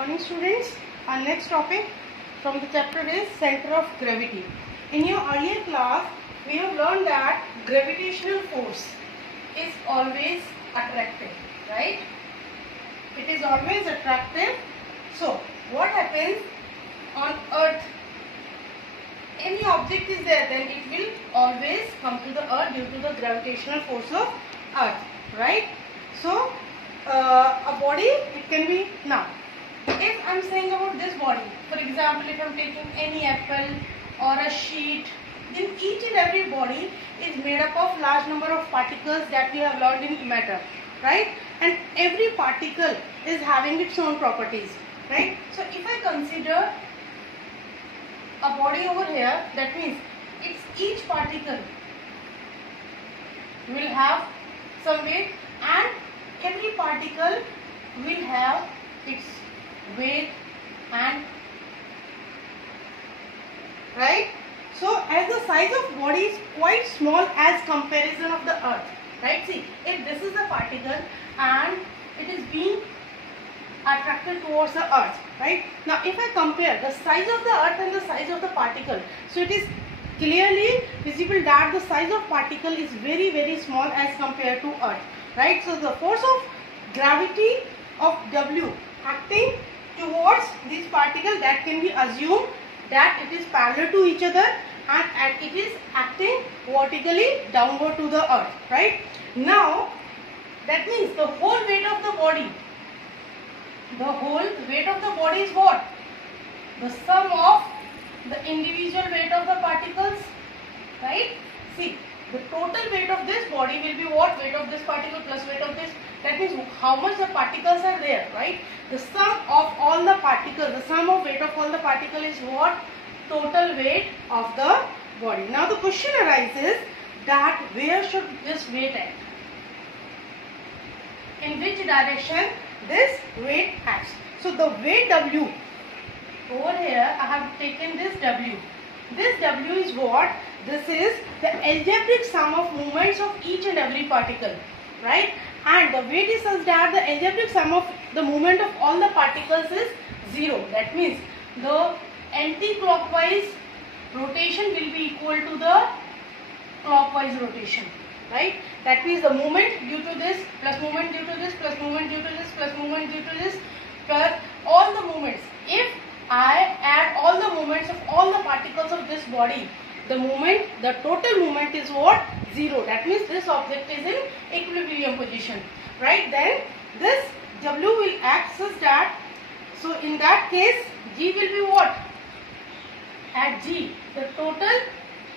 morning students. Our next topic from the chapter is center of gravity. In your earlier class we have learned that gravitational force is always attractive, right? It is always attractive. So what happens on earth? Any object is there, then it will always come to the earth due to the gravitational force of earth, right? So a body, it can be, now if I am saying about this body, for example, if I am taking any apple or a sheet, then each and every body is made up of large number of particles that we have learned in matter, right? And every particle is having its own properties, right? So if I consider a body over here, that means each particle will have some weight, and every particle will have its weight, and right. So as the size of body is quite small as comparison of the earth, right? See, if this is a particle and it is being attracted towards the earth, right? Now if I compare the size of the earth and the size of the particle, so it is clearly visible that the size of particle is very small as compared to earth, right? So the force of gravity of W acting towards this particle, that can be assumed that it is parallel to each other and it is acting vertically downward to the earth, right? Now that means the whole weight of the body, is what? The sum of the individual weight of the particles, right? See, the total weight of this body will be what? Weight of this particle plus weight of this. That means how much the particles are there, right? The sum of all the particles, the sum of weight of all the particles is what? Total weight of the body. Now the question arises that where should this weight act? In which direction this weight acts? So the weight W, over here I have taken this W. This W is what? This is the algebraic sum of moments of each and every particle, right? And the weight is such that the algebraic sum of the moment of all the particles is 0. That means the anti-clockwise rotation will be equal to the clockwise rotation, right? That means the moment due to this plus moment due to this plus moment due to this plus moment due to this plus all the moments. If I add all the moments of all the particles of this body, the total moment is what? 0. That means this object is in equilibrium position, right? Then this W will act such that, so in that case G will be what? At G, the total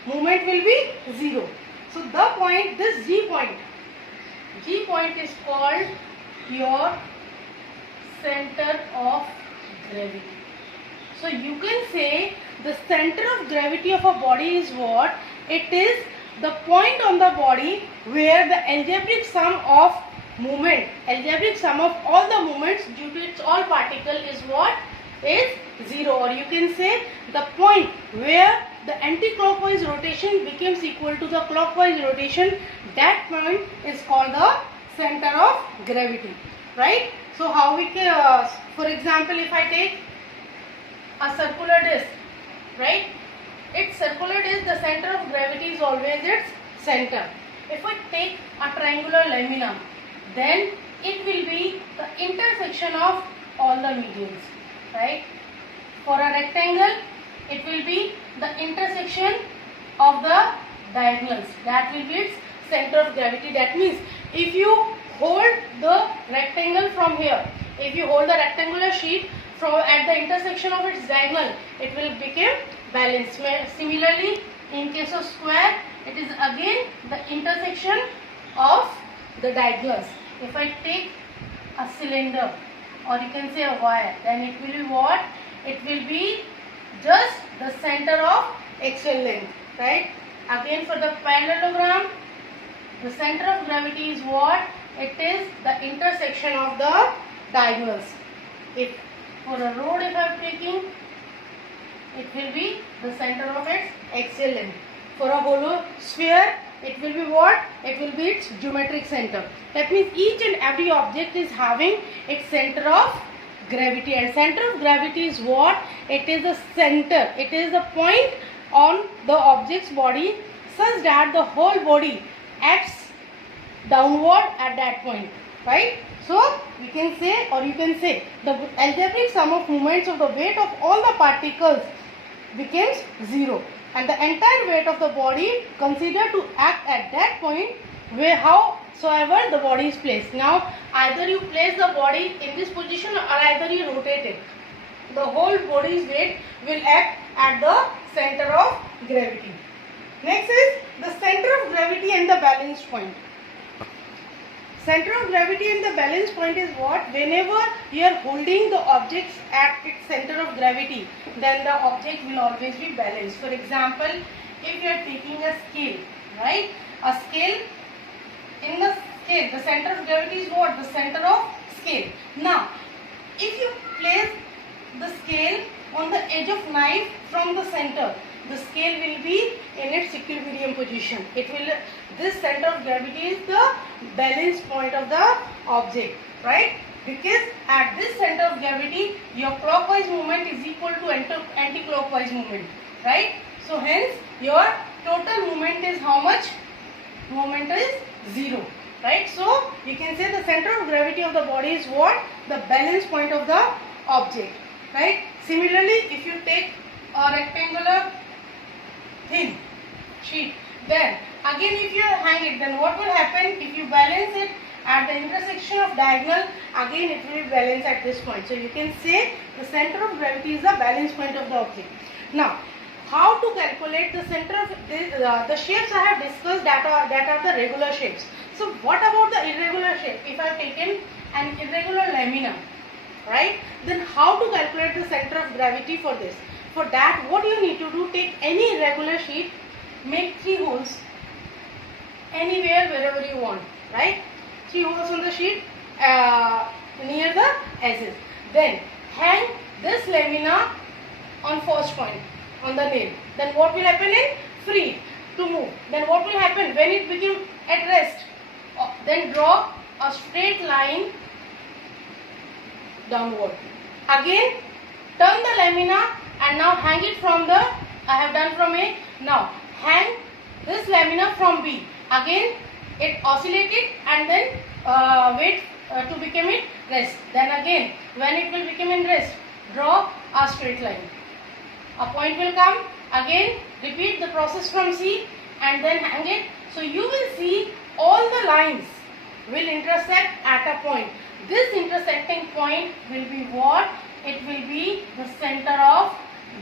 moment will be 0. So the point, this G point is called your center of gravity. So you can say the center of gravity of a body is what? It is the point on the body where the algebraic sum of moment, algebraic sum of all the moments due to its all particle is what? Is 0. Or you can say the point where the anti-clockwise rotation becomes equal to the clockwise rotation, that point is called the center of gravity, right? So how we can, for example, if I take a circular disc, right? Its circular disc, the center of gravity is always its center. If I take a triangular lamina, then it will be the intersection of all the medians, right? For a rectangle, it will be the intersection of the diagonals. That will be its center of gravity. That means if you hold the rectangle from here, if you hold the rectangular sheet from at the intersection of its diagonal, it will become balanced. Similarly, in case of square, it is again the intersection of the diagonals. If I take a cylinder, or you can say a wire, then it will be what? It will be just the center of axial length, right? Again for the parallelogram, the center of gravity is what? It is the intersection of the diagonals. If for a road if I am taking, it will be the center of its axial length. For a hollow sphere, it will be what? It will be its geometric center. That means each and every object is having its center of gravity. And center of gravity is what? It is the center. It is the point on the object's body such that the whole body acts downward at that point, right? So we can say, or you can say, the algebraic sum of moments of the weight of all the particles becomes 0, and the entire weight of the body considered to act at that point where howsoever the body is placed. Now either you place the body in this position or either you rotate it, the whole body's weight will act at the center of gravity. Next is the center of gravity and the balance point. Center of gravity and the balance point is what? Whenever you are holding the objects at its center of gravity, then the object will always be balanced. For example, if you are taking a scale, right? A scale, in the scale, the center of gravity is what? The center of scale. Now, if you place the scale on the edge of knife from the center, the scale will be in its equilibrium position. This center of gravity is the balance point of the object, right? Because at this center of gravity, your clockwise movement is equal to anti-clockwise movement, right? So hence your total movement is how much? Moment is 0, right? So you can say the center of gravity of the body is what? The balance point of the object, right? Similarly, if you take a rectangular thin sheet, then again if you hang it, then what will happen? If you balance it at the intersection of diagonal, again it will be balanced at this point. So you can say the center of gravity is the balance point of the object. Now, how to calculate the center of the shapes I have discussed that are the regular shapes. So what about the irregular shape? If I have taken an irregular lamina, right, then how to calculate the center of gravity for this? For that, what you need to do, take any irregular sheet, make 3 holes anywhere wherever you want, right? 3 holes on the sheet near the edges. Then hang this lamina on first point on the nail. Then what will happen? In free to move. Then what will happen when it become at rest? Then draw a straight line downward. Again turn the lamina and now hang it from the, I have done from A. Now hang this lamina from B. Again it oscillated and then wait to become in rest. Then again when it will become in rest, draw a straight line. A point will come. Again repeat the process from C and then hang it. So you will see all the lines will intersect at a point. This intersecting point will be what? It will be the center of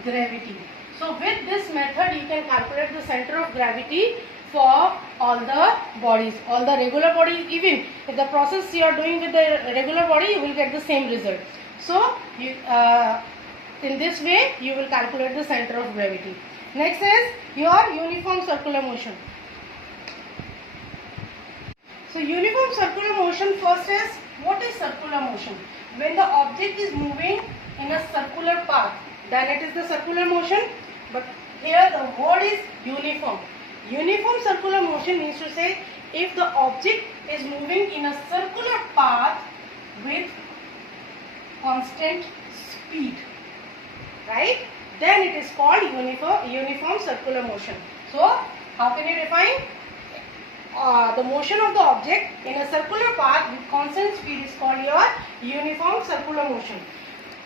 gravity. So with this method you can calculate the center of gravity for all the bodies, all the regular bodies. Even if the process you are doing with the regular body, you will get the same result. So you, in this way you will calculate the center of gravity. Next is your uniform circular motion. So uniform circular motion, first is, what is circular motion? When the object is moving in a circular path, then it is the circular motion. But here the word is uniform. Uniform circular motion means to say if the object is moving in a circular path with constant speed, right? Then it is called uniform circular motion. So how can you define? The motion of the object in a circular path with constant speed is called your uniform circular motion.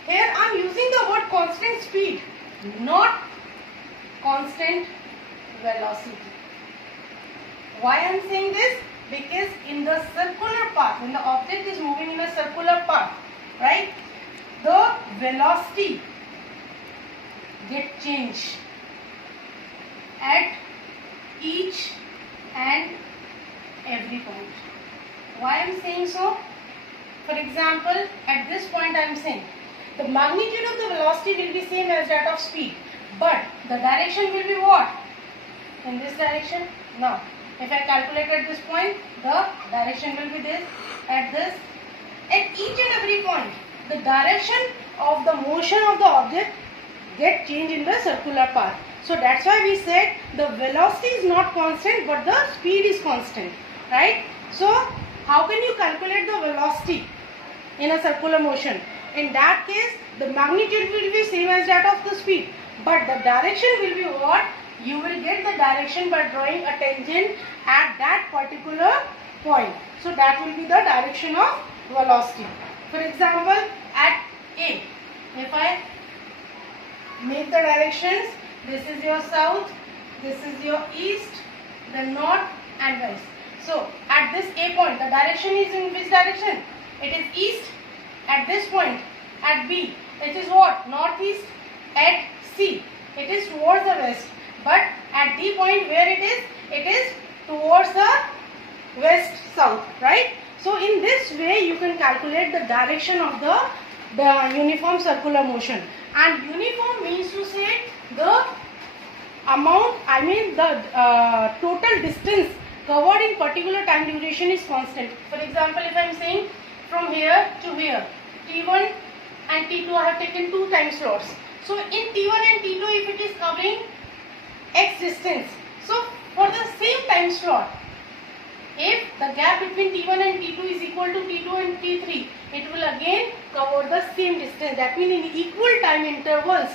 Here I am using the word constant speed, not constant velocity. Why I am saying this? Because in the circular path, when the object is moving in a circular path, right, the velocity get changed at each and every point. Why I am saying so? For example, at this point I am saying the magnitude of the velocity will be same as that of speed, but the direction will be what? In this direction. Now, if I calculate at this point, the direction will be this, at this. At each and every point, the direction of the motion of the object get changed in the circular path. So that's why we said the velocity is not constant, but the speed is constant, right? So how can you calculate the velocity in a circular motion? In that case, the magnitude will be same as that of the speed, but the direction will be what? You will get the direction by drawing a tangent at that particular point. So that will be the direction of velocity. For example, at A, if I make the directions, this is your south, this is your east, the north and west. So at this A point, the direction is in which direction? It is east. At this point, at B, it is what? Northeast. At C, it is towards the west. But at D point, where it is towards the west south, right? So in this way, you can calculate the direction of the uniform circular motion. And uniform means to say the amount, the total distance covered in particular time duration is constant. For example, if I am saying from here to here, T1 and T2, I have taken 2 time slots. So in T1 and T2, if it is covering x distance, so for the same time slot, if the gap between T1 and T2 is equal to T2 and T3, it will again cover the same distance. That means in equal time intervals,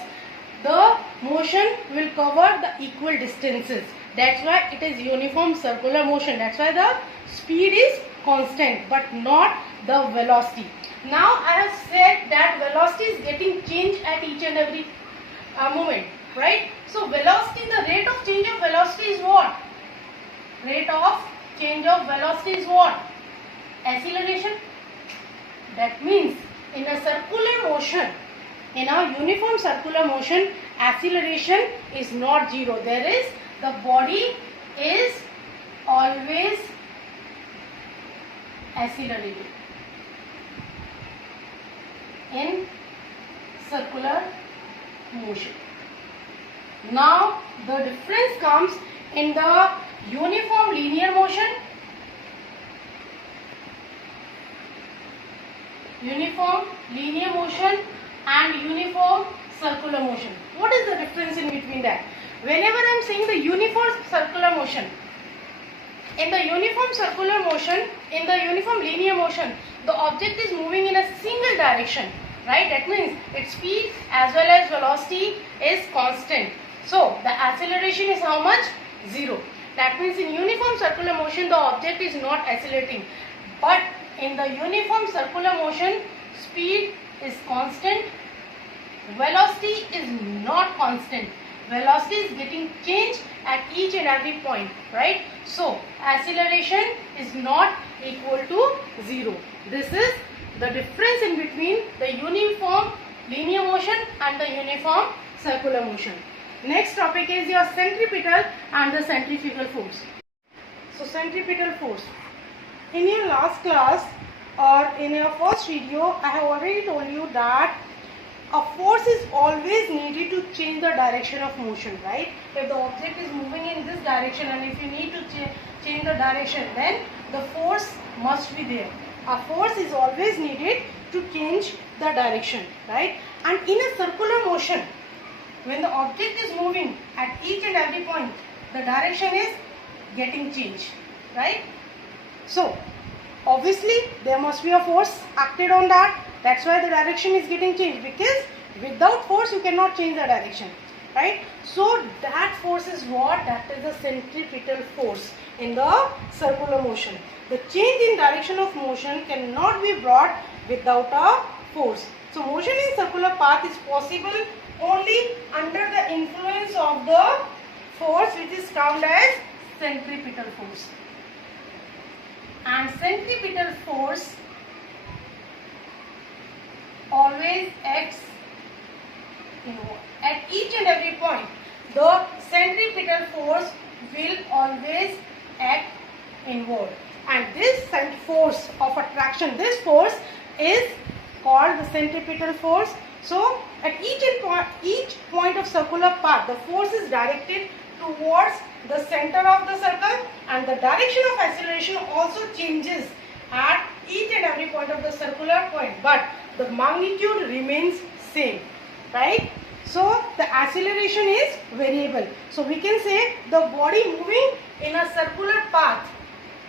the motion will cover the equal distances. That's why it is uniform circular motion. That's why the speed is constant but not the velocity. Now I have said that velocity is getting changed at each and every moment, right? So velocity, the rate of change of velocity is what? Rate of change of velocity is what? Acceleration. That means in a circular motion, in a uniform circular motion, acceleration is not zero. There is, the body is always accelerated in circular motion. Now the difference comes in the uniform linear motion, and uniform circular motion. What is the difference in between that? Whenever I am saying the uniform circular motion, in the uniform circular motion, in the uniform linear motion, the object is moving in a single direction, right? That means its speed as well as velocity is constant. So the acceleration is how much? 0. That means in uniform circular motion, the object is not accelerating. But in the uniform circular motion, speed is constant, velocity is not constant. Velocity is getting changed at each and every point, right? So acceleration is not equal to 0. This is the difference in between the uniform linear motion and the uniform circular motion. Next topic is your centripetal and the centrifugal force. So centripetal force. In your last class or in your first video, I have already told you that a force is always needed to change the direction of motion, right? If the object is moving in this direction and if you need to change the direction, then the force must be there. A force is always needed to change the direction, right? And in a circular motion, when the object is moving at each and every point, the direction is getting changed, right? So obviously there must be a force acted on that. That's why the direction is getting changed, because without force you cannot change the direction, right? So that force is what? That is the centripetal force in the circular motion. The change in direction of motion cannot be brought without a force. So motion in circular path is possible only under the influence of the force which is termed as centripetal force. And centripetal force always acts inward. At each and every point, the centripetal force will always act inward. And this force of attraction, this force is called the centripetal force. So at each point of circular path, the force is directed towards the center of the circle, and the direction of acceleration also changes at each and every point of the circular point, but the magnitude remains same, right? So the acceleration is variable. So we can say the body moving in a circular path,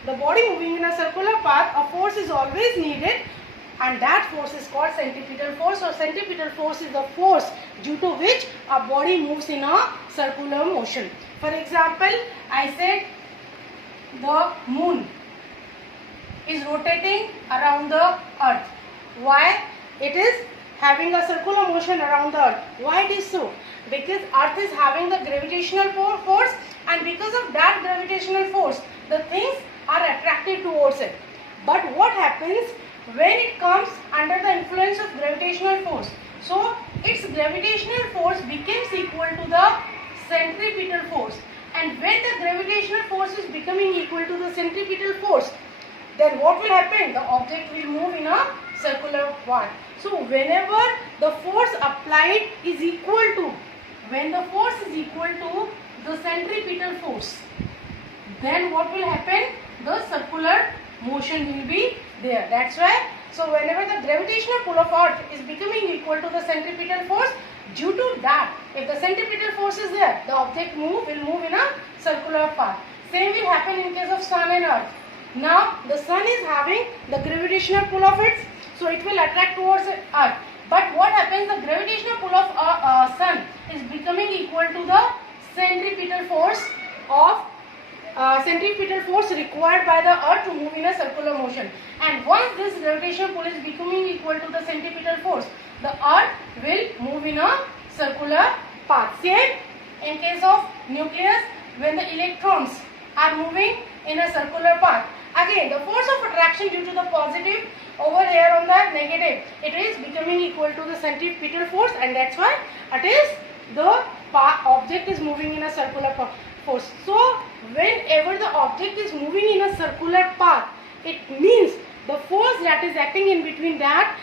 a force is always needed, and that force is called centripetal force, or centripetal force is the force due to which a body moves in a circular motion. For example, I said the moon is rotating around the earth. Why? It is having a circular motion around the earth. Why it is so? Because earth is having the gravitational force, and because of that gravitational force, the things are attracted towards it. But what happens when it comes under the influence of gravitational force? So its gravitational force becomes equal to the centripetal force, and when the gravitational force is becoming equal to the centripetal force, then what will happen? The object will move in a circular path. So whenever the force applied is equal to, when the force is equal to the centripetal force, then what will happen? The circular motion will be there. That's why, so whenever the gravitational pull of earth is becoming equal to the centripetal force, due to that, if the centripetal force is there, the object will move in a circular path. Same will happen in case of sun and earth. Now the sun is having the gravitational pull of it, so it will attract towards earth. But what happens? The gravitational pull of sun is becoming equal to the centripetal force of centripetal force required by the earth to move in a circular motion. And once this gravitational pull is becoming equal to the centripetal force, the earth will move in a circular path. Same in case of nucleus, when the electrons are moving in a circular path. Again, the force of attraction due to the positive over here on the negative, it is becoming equal to the centripetal force, and that's why it is the object is moving in a circular force. So whenever the object is moving in a circular path, it means the force that is acting in between that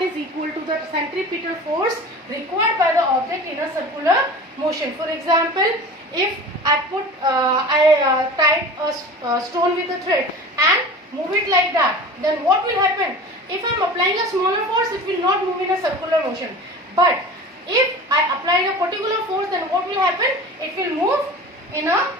is equal to the centripetal force required by the object in a circular motion. For example, if I tied a stone with a thread and move it like that, then what will happen? If I am applying a smaller force, it will not move in a circular motion. But if I apply a particular force, then what will happen? It will move in a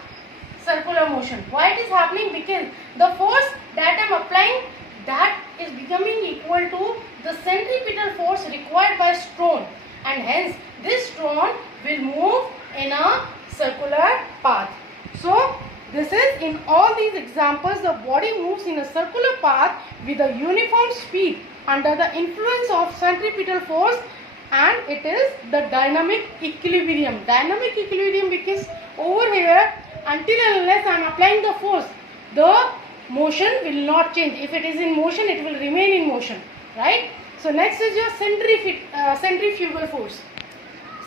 circular motion. Why it is happening? Because the force that I am applying, that is becoming equal to the centripetal force required by stone, and hence this stone will move in a circular path. So this is, in all these examples, the body moves in a circular path with a uniform speed under the influence of centripetal force, and it is the dynamic equilibrium. Dynamic equilibrium because over here, until and unless I am applying the force, the motion will not change. If it is in motion, it will remain in motion, right? So next is your centrifugal force.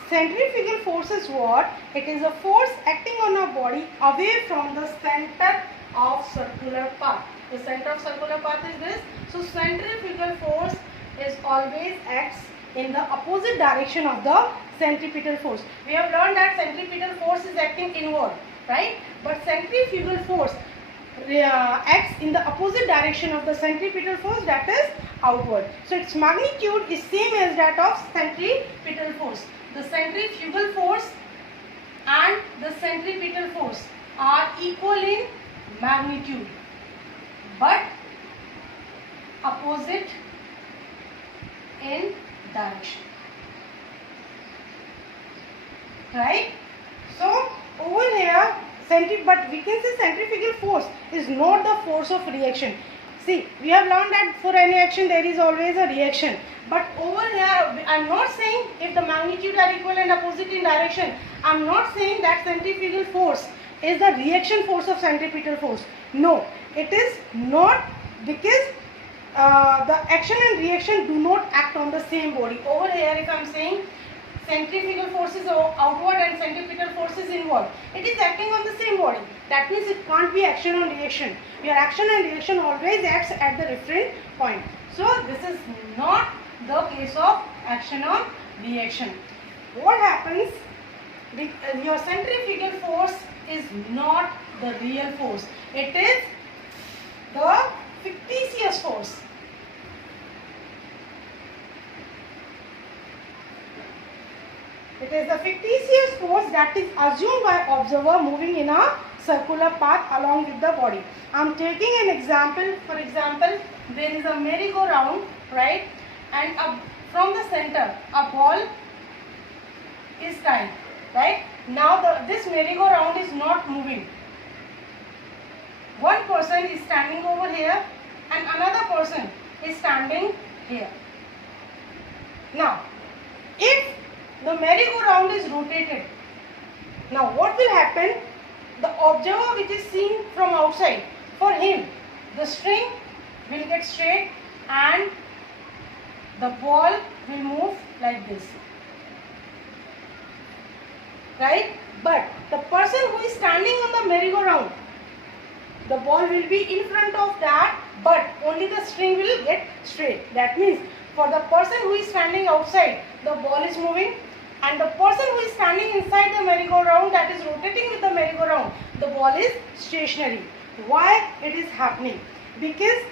Centrifugal force is what? It is a force acting on a body away from the center of circular path. The center of circular path is this. So centrifugal force is always acts in the opposite direction of the centripetal force. We have learned that centripetal force is acting inward, right? But centrifugal force acts in the opposite direction of the centripetal force, that is outward. So its magnitude is same as that of centripetal force. The centrifugal force and the centripetal force are equal in magnitude but opposite in direction, right? So over here, but we can say centrifugal force is not the force of reaction. See, we have learned that for any action there is always a reaction. But over here, I am not saying if the magnitude are equal and opposite in direction, I am not saying that centrifugal force is the reaction force of centripetal force. No, it is not, because the action and reaction do not act on the same body. Over here, if I am saying centrifugal force is outward and centripetal force is inward, it is acting on the same body. That means it can't be action on reaction. Your action and reaction always acts at the different point. So this is not the case of action on reaction. What happens? Your centrifugal force is not the real force. It is the fictitious force. It is the fictitious force that is assumed by observer moving in a circular path along with the body. I am taking an example. For example, there is a merry-go-round right? And from the center, a ball is tied, right? Now this merry-go-round is not moving. One person is standing over here and another person is standing here. Now, if the merry-go-round is rotated, now what will happen? The observer which is seen from outside, for him, the string will get straight and the ball will move like this, right? But the person who is standing on the merry-go-round, the ball will be in front of that, but only the string will get straight. That means for the person who is standing outside, the ball is moving, and the person who is standing inside the merry-go-round, that is rotating with the merry-go-round, the ball is stationary. Why it is happening? Because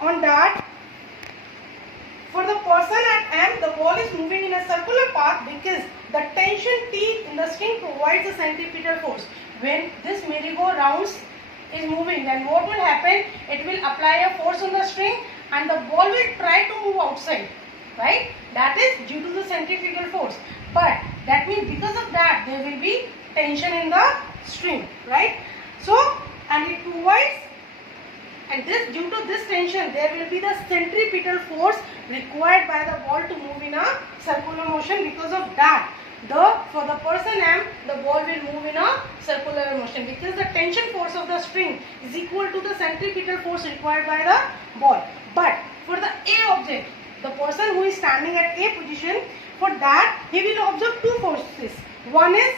on that, for the person at M, the ball is moving in a circular path because the tension T in the string provides a centripetal force. When this merry-go-round is moving, then what will happen? It will apply a force on the string and the ball will try to move outside, right? That is due to the centrifugal force. But that means because of that, there will be tension in the string, right? So, and it provides, and this, due to this tension, there will be the centripetal force required by the ball to move in a circular motion. Because of that, for the person M, the ball will move in a circular motion because the tension force of the string is equal to the centripetal force required by the ball. But for the A object, the person who is standing at A position, for that he will observe two forces. One is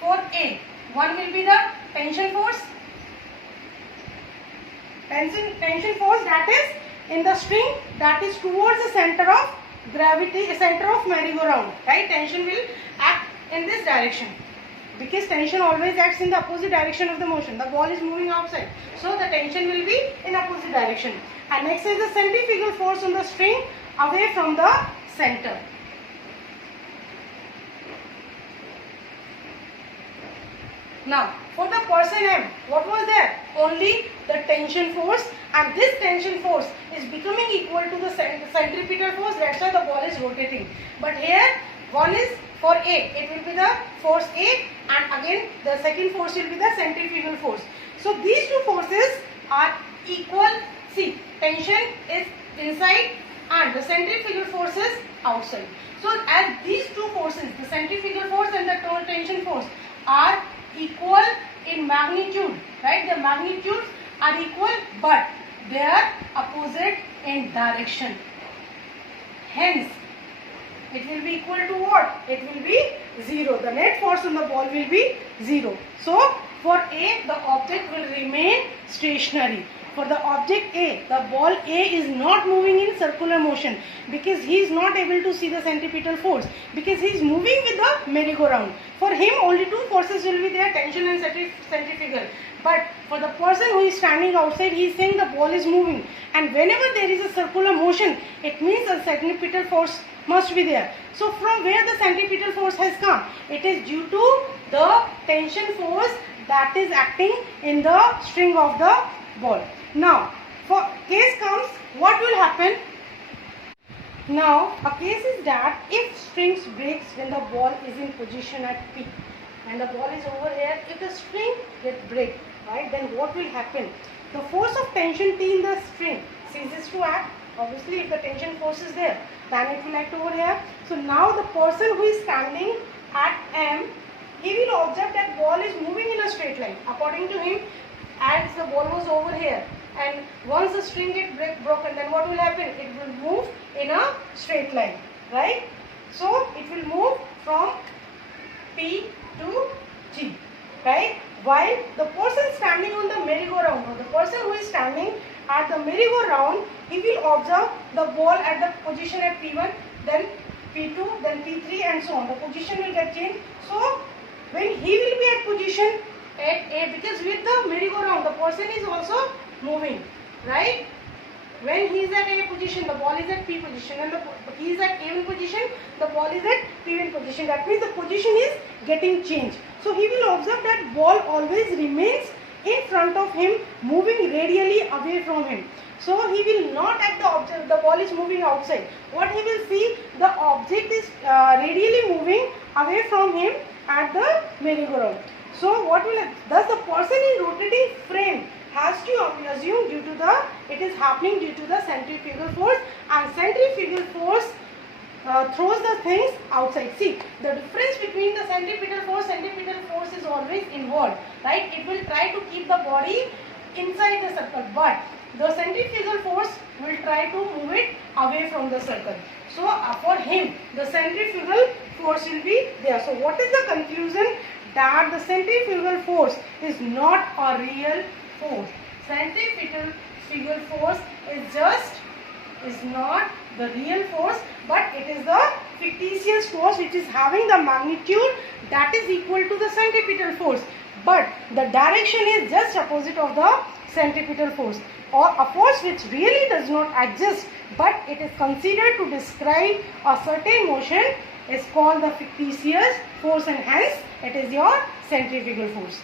for A, one will be the tension force. Tension force that is in the string, that is towards the center of gravity, center of merry-go-round, right? Tension will act in this direction because tension always acts in the opposite direction of the motion. The ball is moving outside, so the tension will be in opposite direction. And next is the centrifugal force on the string away from the center. Now, for the person M, what was there? Only the tension force, and this tension force is becoming equal to the centripetal force. That's why the ball is rotating. But here, one is for A, it will be the force A, and again the second force will be the centrifugal force. So these two forces are equal. See, tension is inside and the centrifugal force is outside. So as these two forces, the centrifugal force and the tension force, are equal in magnitude, right? The magnitudes are equal, but they are opposite in direction. Hence, it will be equal to what? It will be 0. The net force on the ball will be 0. So, for A, the object will remain stationary. For the object A, the ball A is not moving in circular motion because he is not able to see the centripetal force because he is moving with the merry-go-round. For him, only two forces will be there, tension and centrifugal. But for the person who is standing outside, he is saying the ball is moving. And whenever there is a circular motion, it means a centripetal force must be there. So from where the centripetal force has come? It is due to the tension force that is acting in the string of the ball. Now, for case comes, what will happen? Now, a case is that if strings breaks when the ball is in position at P and the ball is over here, if the string gets break, right, then what will happen? The force of tension T in the string ceases to act. Obviously, if the tension force is there, then it will act over here. So now the person who is standing at M, he will observe that ball is moving in a straight line. According to him, as the ball was over here, and once the string gets broken, then what will happen? It will move in a straight line, right? So it will move from P to G, right? While the person standing on the merry-go-round, or the person who is standing at the merry-go-round, he will observe the ball at the position at P1, then P2, then P3, and so on. The position will get changed. So when he will be at position at A, because with the merry-go-round, the person is also moving, right? When he is at A position, the ball is at P position, and he is at A1 position, the ball is at P1 position. That means the position is getting changed. So he will observe that ball always remains in front of him, moving radially away from him. So he will not at the object, the ball is moving outside. What he will see, the object is radially moving away from him at the merry-go-round. So what will it, thus the person in rotating frame has to assume due to the, it is happening due to the centrifugal force, and centrifugal force throws the things outside. See, the difference between the centripetal force is always inward, right? It will try to keep the body inside the circle, but the centrifugal force will try to move it away from the circle. So for him, the centrifugal force will be there. So what is the conclusion? That the centrifugal force is not a real force. Centrifugal force is not the real force, but it is the fictitious force which is having the magnitude that is equal to the centripetal force, but the direction is just opposite of the centripetal force, or a force which really does not exist but it is considered to describe a certain motion is called the fictitious force, and hence it is your centrifugal force.